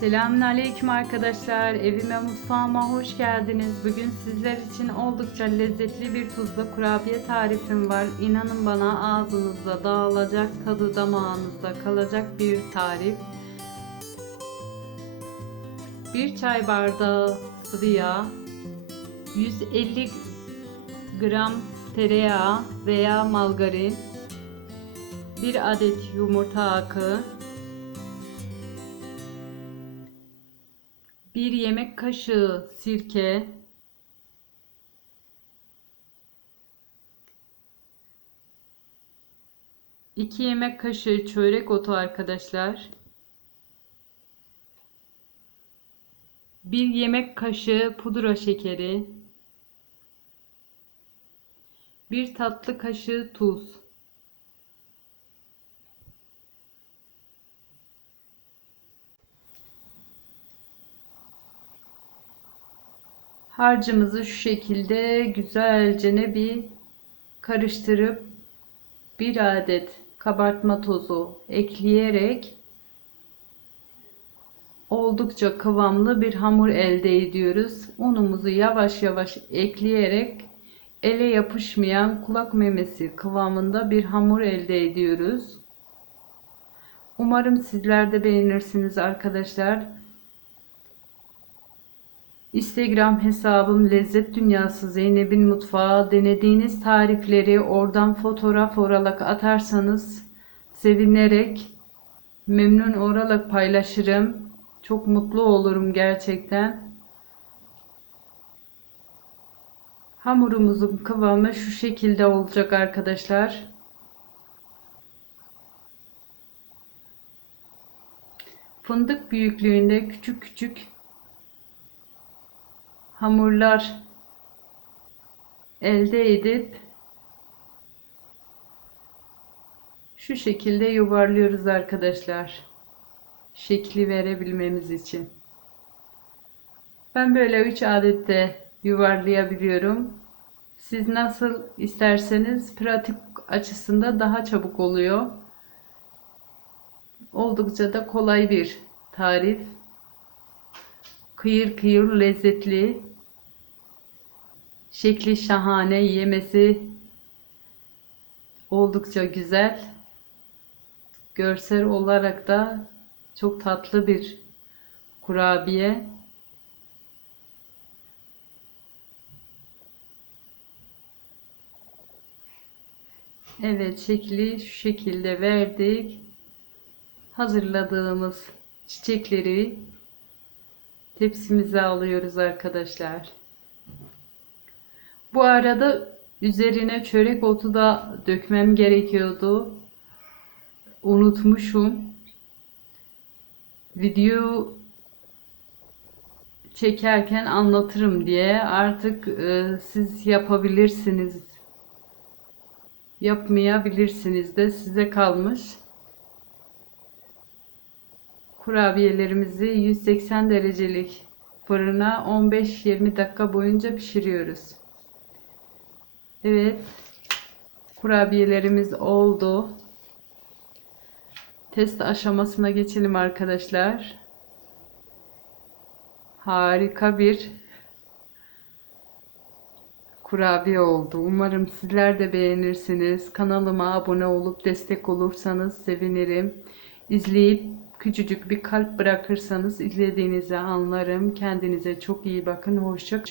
Selamünaleyküm arkadaşlar. Evime mutfağıma hoş geldiniz. Bugün sizler için oldukça lezzetli bir tuzlu kurabiye tarifim var. İnanın bana ağzınızda dağılacak, tadı damağınızda kalacak bir tarif. Bir çay bardağı sıvı yağ, 150 gram tereyağı veya margarin, bir adet yumurta akı, 1 yemek kaşığı sirke, iki yemek kaşığı çörek otu arkadaşlar. Bir yemek kaşığı pudra şekeri. Bir tatlı kaşığı tuz. Harcımızı şu şekilde güzelce ne bir karıştırıp bir adet kabartma tozu ekleyerek oldukça kıvamlı bir hamur elde ediyoruz. Unumuzu yavaş yavaş ekleyerek ele yapışmayan kulak memesi kıvamında bir hamur elde ediyoruz. Umarım sizler de beğenirsiniz arkadaşlar. Instagram hesabım Lezzet Dünyası Zeynep'in Mutfağı. Denediğiniz tarifleri oradan fotoğraf olarak atarsanız sevininerek memnun olarak paylaşırım. Çok mutlu olurum gerçekten. Hamurumuzun kıvamı şu şekilde olacak arkadaşlar. Fındık büyüklüğünde küçük küçük hamurlar elde edip şu şekilde yuvarlıyoruz arkadaşlar. Şekli verebilmemiz için. Ben böyle 3 adette yuvarlayabiliyorum. Siz nasıl isterseniz pratik açısında daha çabuk oluyor. Oldukça da kolay bir tarif. Kıyır kıyır lezzetli. Şekli şahane, yemesi oldukça güzel. Görsel olarak da çok tatlı bir kurabiye. Evet şekli şu şekilde verdik. Hazırladığımız çiçekleri tepsimize alıyoruz arkadaşlar. Bu arada üzerine çörek otu da dökmem gerekiyordu. Unutmuşum. Video çekerken anlatırım diye artık e, siz yapabilirsiniz. Yapmayabilirsiniz de size kalmış. Kurabiyelerimizi 180 derecelik fırına 15-20 dakika boyunca pişiriyoruz. Evet. Kurabiyelerimiz oldu. Test aşamasına geçelim arkadaşlar. Harika bir kurabiye oldu. Umarım sizler de beğenirsiniz. Kanalıma abone olup destek olursanız sevinirim. İzleyip küçücük bir kalp bırakırsanız izlediğinizi anlarım. Kendinize çok iyi bakın. Hoşça